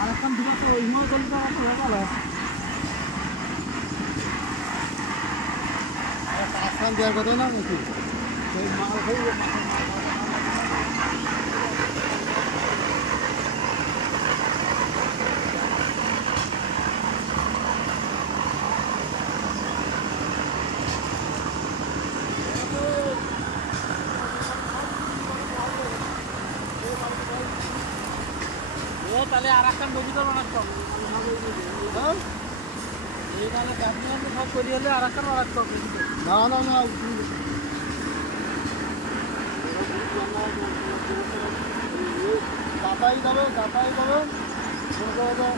আরেকখান দিকে তো ইমার্জেন্সিটা হয়ে গেল আরেকটা আসাম দেওয়ার কথা না নাকি সেই মাল খেয়ে তাহলে আর একটা নদী তো বানাচ্ছ হ্যাঁ? না না না কাটাই যাবে কাটাই যাবে বাবা